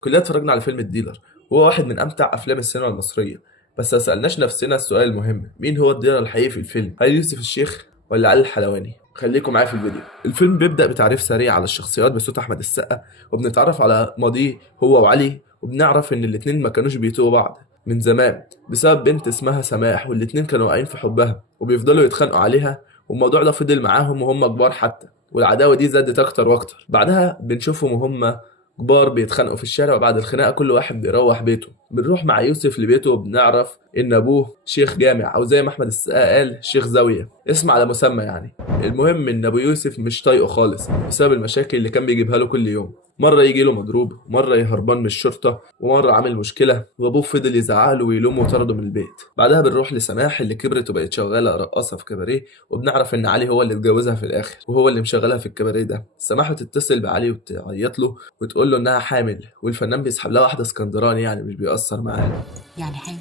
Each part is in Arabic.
كلنا اتفرجنا على فيلم الديلر، وهو واحد من امتع افلام السينما المصريه. بس ما سالناش نفسنا السؤال المهم، مين هو الديلر الحقيقي في الفيلم؟ هل يوسف الشيخ ولا علي الحلواني؟ خليكم معايا في الفيديو. الفيلم بيبدا بتعريف سريع على الشخصيات بصوت احمد السقا، وبنتعرف على ماضيه هو وعلي، وبنعرف ان الاتنين ما كانوش بيتوبوا بعض من زمان بسبب بنت اسمها سماح، والاتنين كانوا واقعين في حبها وبيفضلوا يتخانقوا عليها، والموضوع ده فضل معاهم وهم كبار حتى، والعداوه دي زادت اكتر واكتر. بعدها بنشوفهم وهم كبار بيتخانقوا في الشارع، وبعد الخناقه كل واحد بيروح بيته. بنروح مع يوسف لبيته وبنعرف ان ابوه شيخ جامع، او زي ما احمد السقا قال شيخ زاويه، اسم على مسمى يعني. المهم ان ابو يوسف مش طايقه خالص بسبب المشاكل اللي كان بيجيبها له كل يوم، مره يجي له مضروب، ومره يهربان من الشرطه، ومره عامل مشكله وابوه فضل يزعق له ويلومه وطرده من البيت. بعدها بنروح لسماح اللي كبرت وبقت شغاله رقاصه في كباريه، وبنعرف ان علي هو اللي اتجوزها في الاخر، وهو اللي مشغلها في الكباريه ده. سماح بتتصل بعلي وتعيط له وتقول له انها حامل، والفنان بيسحب لها واحده اسكندراني يعني مش بيأثر معاها. يعني حلو.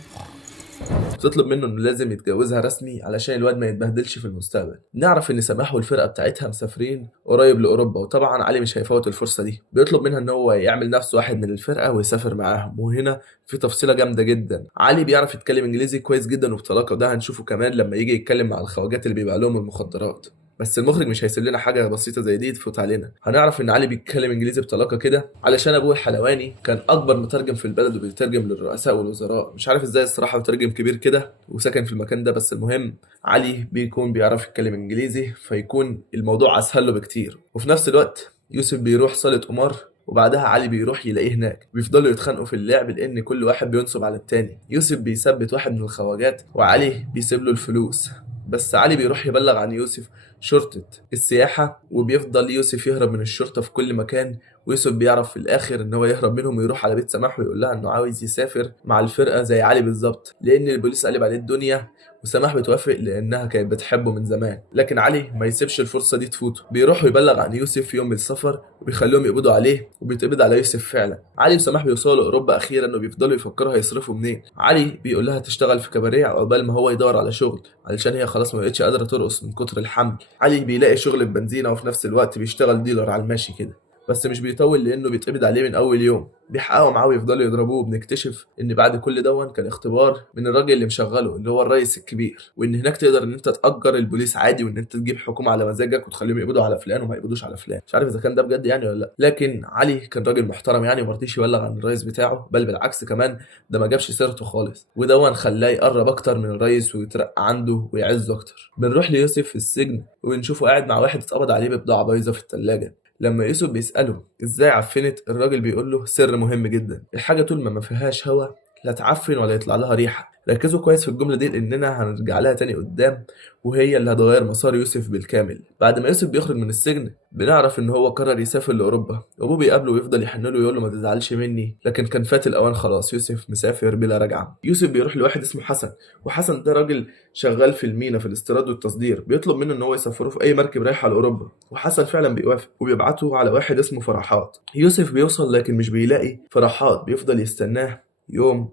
بتطلب منه انه لازم يتجوزها رسمي علشان الواد ما يتبهدلش في المستقبل. نعرف ان سماح والفرقه بتاعتها مسافرين قريب لاوروبا، وطبعا علي مش هيفوت الفرصه دي. بيطلب منها ان هو يعمل نفسه واحد من الفرقه ويسافر معاهم. وهنا في تفصيله جامده جدا، علي بيعرف يتكلم انجليزي كويس جدا وبطلاقه، وده هنشوفه كمان لما يجي يتكلم مع الخواجات اللي بيبيع لهم المخدرات. بس المخرج مش هيسيب لنا حاجه بسيطه زي دي تفوت علينا. هنعرف ان علي بيتكلم انجليزي بطلاقه كده علشان ابوه الحلواني كان اكبر مترجم في البلد، وبيترجم للرؤساء والوزراء. مش عارف ازاي الصراحه مترجم كبير كده وساكن في المكان ده، بس المهم علي بيكون بيعرف يتكلم انجليزي، فيكون الموضوع اسهل له بكتير. وفي نفس الوقت يوسف بيروح صاله قمار، وبعدها علي بيروح يلاقيه هناك، بيفضلوا يتخانقوا في اللعب لان كل واحد بينصب على التاني. يوسف بيثبت واحد من الخواجات وعلي بيسيب له الفلوس، بس علي بيروح يبلغ عن يوسف شرطة السياحة، وبيفضل يوسف يهرب من الشرطة في كل مكان. ويوسف بيعرف في الآخر إن هو يهرب منهم ويروح على بيت سماح ويقول لها إنه عاوز يسافر مع الفرقة زي علي بالظبط، لأن البوليس قلب عليه الدنيا. وسماح بتوافق لأنها كانت بتحبه من زمان، لكن علي ما يسيبش الفرصة دي تفوته. بيروح يبلغ عن يوسف في يوم السفر، وبيخليهم يقبضوا عليه، وبيتقبض على يوسف فعلا. علي وسماح بيوصلوا أوروبا أخيرا، وبيفضلوا يفكروا هيصرفوا منين. علي بيقول لها تشتغل في كباريه عقبال ما هو يدور على شغل، علشان هي خلاص ما بقتش قادرة ترقص من كتر الحمل. علي بيلاقي شغل في بنزينة، وفي نفس الوقت بيشتغل ديلر على الماشي كده، بس مش بيطول لانه بيتقبض عليه من اول يوم. بيحققوا معاه ويفضلوا يضربوه، وبنكتشف ان بعد كل دون كان اختبار من الراجل اللي مشغله اللي هو الرئيس الكبير، وان هناك تقدر ان انت تأجر البوليس عادي، وان انت تجيب حكومة على مزاجك وتخليهم يقبضوا على فلان وما يقبضوش على فلان. مش عارف اذا كان ده بجد يعني ولا لا، لكن علي كان راجل محترم يعني، وما رضيش يبلغ عن الرئيس بتاعه، بل بالعكس كمان ده ما جابش سيرته خالص، ودون خلاه يقرب اكتر من الرئيس ويترقى عنده ويعزه اكتر. بنروح ليوسف في السجن ونشوفه قاعد مع واحد اتقبض عليه ببضاعة بايظة في الثلاجة. لما يوسف بيسأله ازاي عفنت، الراجل بيقول له سر مهم جدا، الحاجة طول ما فيهاش هوا لا تعفن ولا يطلع لها ريحة. ركزوا كويس في الجملة دي لأننا هنرجع لها تاني قدام، وهي اللي هتغير مسار يوسف بالكامل. بعد ما يوسف بيخرج من السجن بنعرف ان هو قرر يسافر لأوروبا، وابوه بيقابله ويفضل يحن له ويقول له ما تزعلش مني، لكن كان فات الأوان خلاص، يوسف مسافر بلا رجعة. يوسف بيروح لواحد اسمه حسن، وحسن ده راجل شغال في المينا في الاستيراد والتصدير، بيطلب منه ان هو يسافره في اي مركب رايحه لاوروبا، وحسن فعلا بيوافق وبيبعته على واحد اسمه فرحات. يوسف بيوصل لكن مش بيلاقي فرحات، بيفضل يستناه يوم،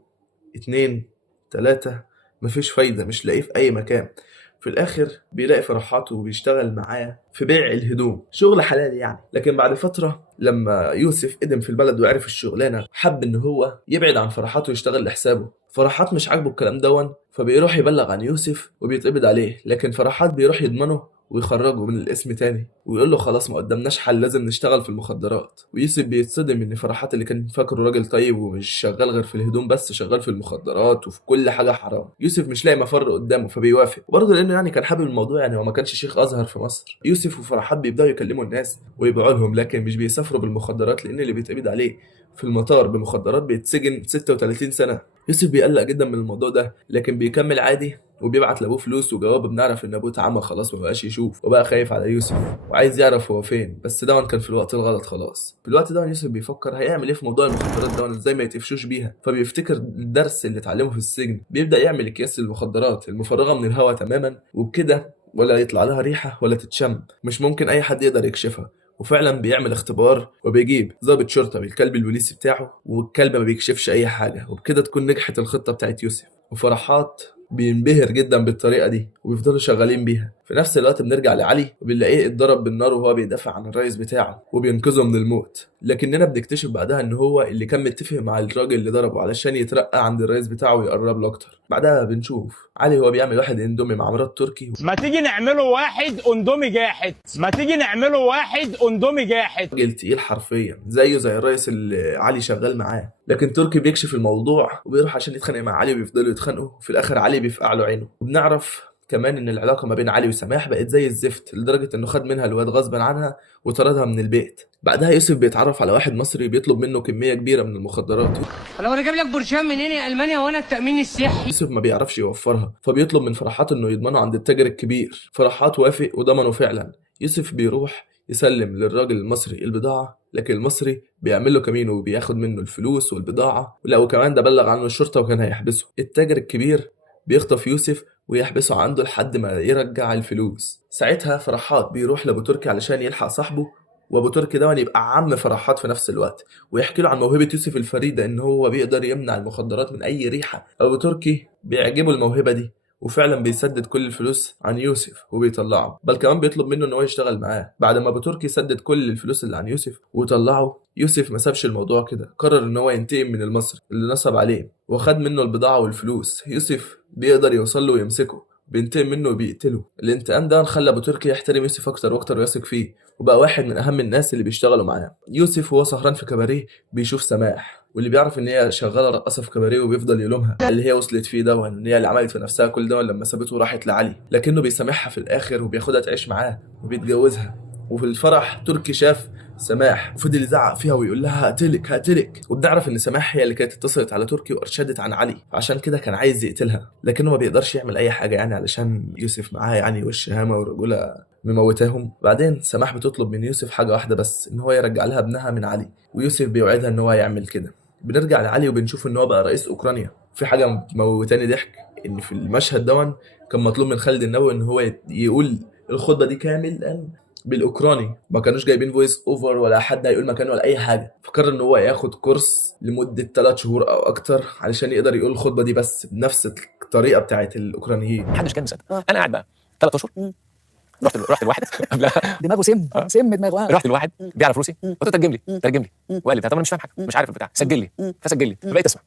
اتنين، تلاتة، مفيش فايدة، مش لاقيه في أي مكان. في الآخر بيلاقي فرحات وبيشتغل معاه في بيع الهدوم، شغل حلال يعني. لكن بعد فترة لما يوسف قدم في البلد وعرف الشغلانة، حب إن هو يبعد عن فرحات ويشتغل لحسابه. فرحات مش عاجبه الكلام دون، فبيروح يبلغ عن يوسف وبيتقبض عليه، لكن فرحات بيروح يضمنه ويخرجه من الاسم تاني، ويقول له خلاص ما قدامناش حل، لازم نشتغل في المخدرات. ويوسف بيتصدم ان فرحات اللي كان فاكره راجل طيب ومش شغال غير في الهدوم بس، شغال في المخدرات وفي كل حاجه حرام. يوسف مش لاقي مفر قدامه فبيوافق، وبرضه لانه يعني كان حابب الموضوع، يعني هو ما كانش شيخ ازهر في مصر. يوسف وفرحات بيبداوا يكلموا الناس ويبيعوا لهم، لكن مش بيسافروا بالمخدرات لان اللي بيتقبض عليه في المطار بمخدرات بيتسجن 36 سنه. يوسف بيقلق جدا من الموضوع ده، لكن بيكمل عادي وبيبعت لابوه فلوس وجواب. بنعرف ان ابوه اتعمى خلاص ومبقاش يشوف، وبقى خايف على يوسف وعايز يعرف هو فين. بس ده كان في الوقت الغلط خلاص. في الوقت ده يوسف بيفكر هيعمل ايه في موضوع المخدرات ده، ازاي ما يتقفشوش بيها. فبيفتكر الدرس اللي اتعلمه في السجن، بيبدا يعمل اكياس المخدرات المفرغه من الهواء تماما، وبكده ولا يطلع لها ريحه ولا تتشم، مش ممكن اي حد يقدر يكشفها. وفعلا بيعمل اختبار وبيجيب ضابط شرطه بالكلب البوليسي بتاعه، والكلب ما بيكشفش اي حاجه، وبكده تكون نجحت الخطه بتاعت يوسف. وفرحات بينبهر جدا بالطريقه دي وبيفضلوا شغالين بيها. في نفس الوقت بنرجع لعلي وبنلاقيه اتضرب بالنار وهو بيدافع عن الرئيس بتاعه وبينقذه من الموت، لكننا بنكتشف بعدها ان هو اللي كان متفق مع الراجل اللي ضربه علشان يترقى عند الرئيس بتاعه ويقرب له اكتر. بعدها بنشوف علي هو بيعمل واحد اندومي مع مرات تركي. ما تيجي نعمله واحد اندومي جاحد، ما تيجي نعمله واحد اندومي جاحد. راجل تقيل حرفيا زيه زي الرئيس اللي علي شغال معاه، لكن تركي بيكشف الموضوع وبيروح عشان يتخانق مع علي وبيفضلوا يتخانقوا، وفي الاخر علي بيفقع له عينه. وبنعرف كمان ان العلاقه ما بين علي وسماح بقت زي الزفت لدرجه انه خد منها الواد غصبا عنها وطردها من البيت. بعدها يوسف بيتعرف على واحد مصري بيطلب منه كميه كبيره من المخدرات. لو انا جايب لك برشام منين يا المانيا وانا التامين الصحي. يوسف ما بيعرفش يوفرها فبيطلب من فرحات انه يضمنه عند التاجر الكبير. فرحات وافق وضمنه فعلا. يوسف بيروح يسلم للراجل المصري البضاعه، لكن المصري بيعمل له كمين وبياخد منه الفلوس والبضاعه، ولا وكمان ده بلغ عنه الشرطه وكان هيحبسه. التاجر الكبير بيخطف يوسف ويحبسه عنده لحد ما يرجع الفلوس. ساعتها فرحات بيروح لابو تركي علشان يلحق صاحبه، وابو تركي ده يبقى عم فرحات في نفس الوقت، ويحكي له عن موهبه يوسف الفريده ان هو بيقدر يمنع المخدرات من اي ريحه. ابو تركي بيعجبه الموهبه دي وفعلا بيسدد كل الفلوس عن يوسف وبيطلعه، بل كمان بيطلب منه ان هو يشتغل معاه. بعد ما ابو تركي سدد كل الفلوس اللي عن يوسف وطلعه، يوسف ما سابش الموضوع كده، قرر ان هو ينتقم من المصري اللي نصب عليه وخد منه البضاعه والفلوس. يوسف بيقدر يوصل له ويمسكه، بينتقم منه وبيقتله. الانتقام ده خلى ابو تركي يحترم يوسف اكتر واكتر ويثق فيه، وبقى واحد من اهم الناس اللي بيشتغلوا معاه. يوسف وهو سهران في كباريه بيشوف سماح، واللي بيعرف ان هي شغاله رقاصه في كباريه وبيفضل يلومها اللي هي وصلت فيه ده، وان هي اللي عملت في نفسها كل ده لما سابته وراحت لعلي، لكنه بيسامحها في الاخر وبياخدها تعيش معاه وبيتجوزها. وفي الفرح تركي شاف سماح وفضل يزعق فيها ويقول لها هقتلك هقتلك، وبنعرف ان سماح هي اللي كانت اتصلت على تركي وارشدت عن علي، عشان كده كان عايز يقتلها، لكنه ما بيقدرش يعمل اي حاجه يعني علشان يوسف معاه يعني والشهامه والرجوله مموتاهم. بعدين سماح بتطلب من يوسف حاجه واحده بس، ان هو يرجع لها ابنها من علي، ويوسف بيوعدها ان هو يعمل كده. بنرجع لعلي وبنشوف ان هو بقى رئيس اوكرانيا. في حاجه موتاني ضحك، ان في المشهد دون كان مطلوب من خالد النبوي ان هو يقول الخطبه دي كامل بالاوكراني، ما كانوش جايبين فويس اوفر ولا حد هيقول مكانه ولا اي حاجه، فقرر ان هو ياخد كورس لمده 3 شهور او اكتر علشان يقدر يقول الخطبه دي بس بنفس الطريقه بتاعت الاوكرانيين. محدش كان مصدق. انا قاعد بقى 3 اشهر، رحت لواحد قبلها دماغه سم دماغه. رحت لواحد بيعرف روسي، قلت له ترجم لي وقال لي طب انا مش فاهم حاجه، مش عارف البتاع، سجل لي. فسجل لي فبقيت اسمع.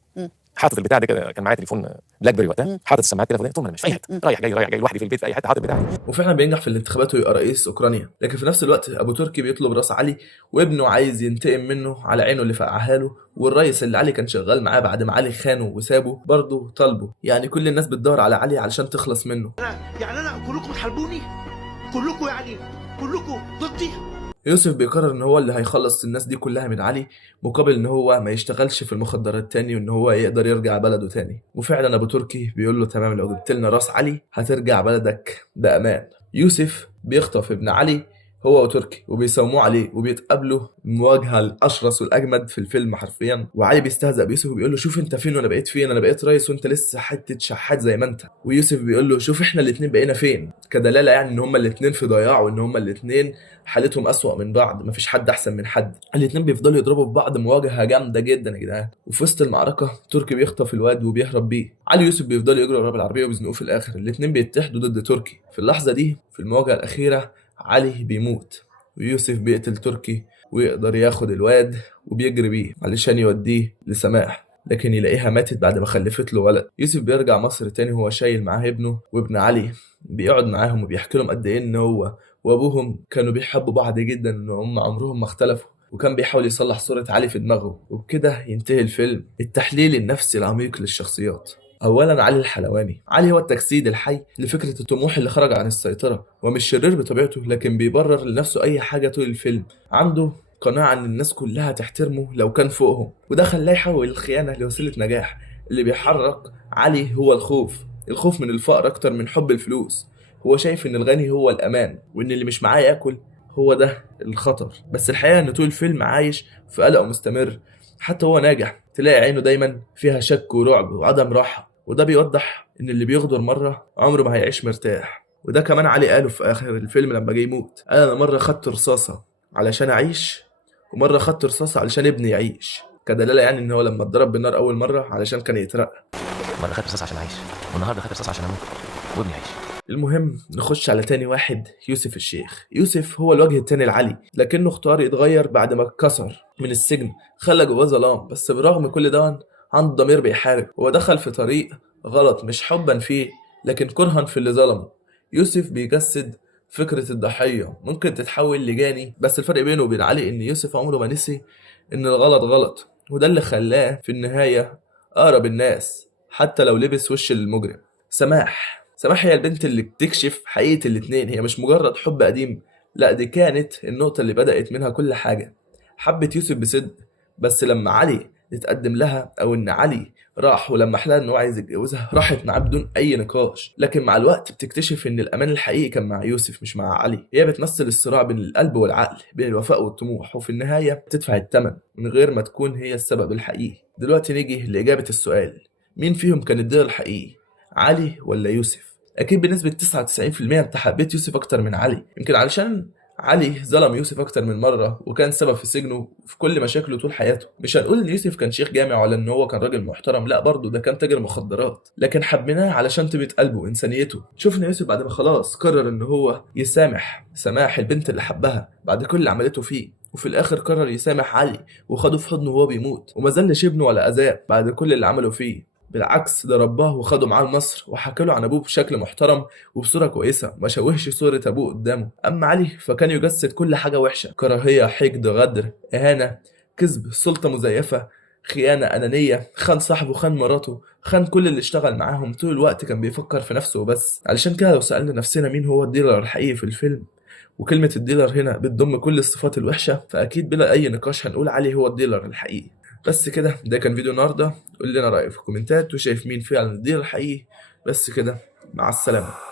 حاطط البتاع ده كده، كان معايا تليفون بلاك بيري وقتها، حاطط السماعات كده طول ما انا مش في اي حته، رايح جاي لوحدي في البيت في اي حته، حاطط البتاع دي. وفعلا بينجح في الانتخابات ويبقى رئيس اوكرانيا، لكن في نفس الوقت ابو تركي بيطلب راس علي وابنه عايز ينتقم منه على عينه اللي فقعها له، والرئيس اللي علي كان شغال معاه بعد ما علي خانه وسابه برضه طالبه. يعني كل الناس بتدور على علي علشان تخلص منه. انا كلكم تحاربوني، كلكم يعني كلكم ضدي. يوسف بيقرر ان هو اللي هيخلص الناس دي كلها من علي، مقابل ان هو ما يشتغلش في المخدرات تاني وان هو يقدر يرجع بلده تاني. وفعلا ابو تركي بيقول له تمام، لو جبت لنا راس علي هترجع بلدك بامان. يوسف بيخطف ابن علي هو وتركي وبيساوموه عليه وبيتقابلوا المواجهه الاشرس والاجمد في الفيلم حرفيا. وعلي بيستهزأ بيوسف وبيقول له شوف انت فين وانا بقيت فين، انا بقيت رئيس وانت لسه حته شحات زي ما انت. ويوسف بيقول له شوف احنا الاثنين بقينا فين، كدلاله يعني ان هما الاثنين في ضياع وان هما الاثنين حالتهم اسوأ من بعض، مفيش حد احسن من حد. الاثنين بيفضلوا يضربوا في بعض مواجهه جامده جدا يا جدعان. وفي وسط المعركه تركي بيخطف الواد وبيهرب بيه، علي ويوسف بيفضلوا يجروا ورا بالعربيه وبيزنقوه. في الاخر الاثنين بيتحدوا ضد تركي. في اللحظه دي في المواجهه الاخيره علي بيموت ويوسف بيقتل تركي ويقدر ياخد الواد وبيجري بيه علشان يوديه لسماح، لكن يلاقيها ماتت بعد ما خلفت له ولد. يوسف بيرجع مصر تاني وهو شايل معاه ابنه وابن علي، بيقعد معاهم وبيحكي لهم قد ايه ان هو وابوهم كانوا بيحبوا بعض جدا، ان هم عمرهم ما اختلفوا، وكان بيحاول يصلح صورة علي في دماغه. وبكده ينتهي الفيلم. التحليل النفسي العميق للشخصيات. اولا علي الحلواني. علي هو التجسيد الحي لفكره الطموح اللي خرج عن السيطره، ومش شرير بطبيعته لكن بيبرر لنفسه اي حاجه طول الفيلم. عنده قناعه ان الناس كلها تحترمه لو كان فوقهم، وده خلاه يحول الخيانه لوسيله نجاح. اللي بيحرك علي هو الخوف من الفقر اكتر من حب الفلوس. هو شايف ان الغني هو الامان، وان اللي مش معاه ياكل هو ده الخطر. بس الحقيقه ان طول الفيلم عايش في قلق مستمر، حتى هو ناجح تلاقي عينه دايما فيها شك ورعب وعدم راحه، وده بيوضح ان اللي بيغدر مره عمره ما هيعيش مرتاح. وده كمان علي قاله في اخر الفيلم لما جه يموت، قال انا مره خدت رصاصه علشان اعيش ومره خدت رصاصه علشان ابني يعيش، كدلاله يعني ان هو لما اتضرب بالنار اول مره علشان كان يترقى. مره خدت رصاص عشان اعيش، والنهارده خدت رصاص عشان اموت وابني يعيش. المهم نخش على تاني واحد، يوسف الشيخ. يوسف هو الوجه التاني لعلي، لكنه اختار يتغير بعد ما اتكسر من السجن، خلى جواه ظلام، بس برغم كل ده عنده ضمير بيحارب. هو دخل في طريق غلط مش حبا فيه لكن كرها في اللي ظلمه. يوسف بيجسد فكرة الضحية ممكن تتحول لجاني، بس الفرق بينه وبين علي إن يوسف عمره ما نسي إن الغلط غلط، وده اللي خلاه في النهاية أقرب الناس حتى لو لبس وش المجرم. سماح هي البنت اللي بتكشف حقيقة الاتنين، هي مش مجرد حب قديم، لا دي كانت النقطة اللي بدأت منها كل حاجة. حبت يوسف بصدق، بس لما علي اتقدم لها أو إن علي راح ولما لها إنه عايز يتجوزها راحت معاه بدون أي نقاش. لكن مع الوقت بتكتشف إن الأمان الحقيقي كان مع يوسف مش مع علي. هي بتمثل الصراع بين القلب والعقل، بين الوفاء والطموح، وفي النهاية بتدفع الثمن من غير ما تكون هي السبب الحقيقي. دلوقتي نيجي لإجابة السؤال، مين فيهم كان الدير الحقيقي، علي ولا يوسف؟ أكيد بنسبة 99% أنت حبيت يوسف أكتر من علي، يمكن علشان علي ظلم يوسف أكتر من مرة وكان سبب في سجنه وفي كل مشاكله طول حياته. مش هنقول إن يوسف كان شيخ جامع ولا إن هو كان راجل محترم، لا برضه ده كان تاجر مخدرات، لكن حبيناه علشان طيبة قلبه وإنسانيته. شفنا يوسف بعد ما خلاص قرر إن هو يسامح سماح البنت اللي حبها بعد كل اللي عملته فيه، وفي الآخر قرر يسامح علي وخده في حضنه وهو بيموت، وما زلش ابنه ولا أذاه بعد كل اللي عمله فيه. بالعكس ده رباه وخده معاه لمصر وحكى له عن ابوه بشكل محترم وبصوره كويسه، ما شوهش صوره ابوه قدامه. اما علي فكان يجسد كل حاجه وحشه، كراهيه، حقد، غدر، اهانه، كذب، سلطه مزيفه، خيانه، انانيه، خان صاحبه، خان مراته، خان كل اللي اشتغل معاهم. طول الوقت كان بيفكر في نفسه وبس. علشان كده لو سالنا نفسنا مين هو الديلر الحقيقي في الفيلم، وكلمه الديلر هنا بتضم كل الصفات الوحشه، فاكيد بلا اي نقاش هنقول علي هو الديلر الحقيقي. بس كده، ده كان فيديو النهارده. قول لنا رأيك في الكومنتات وشايف مين فعلا الديلر الحقيقي. بس كده، مع السلامة.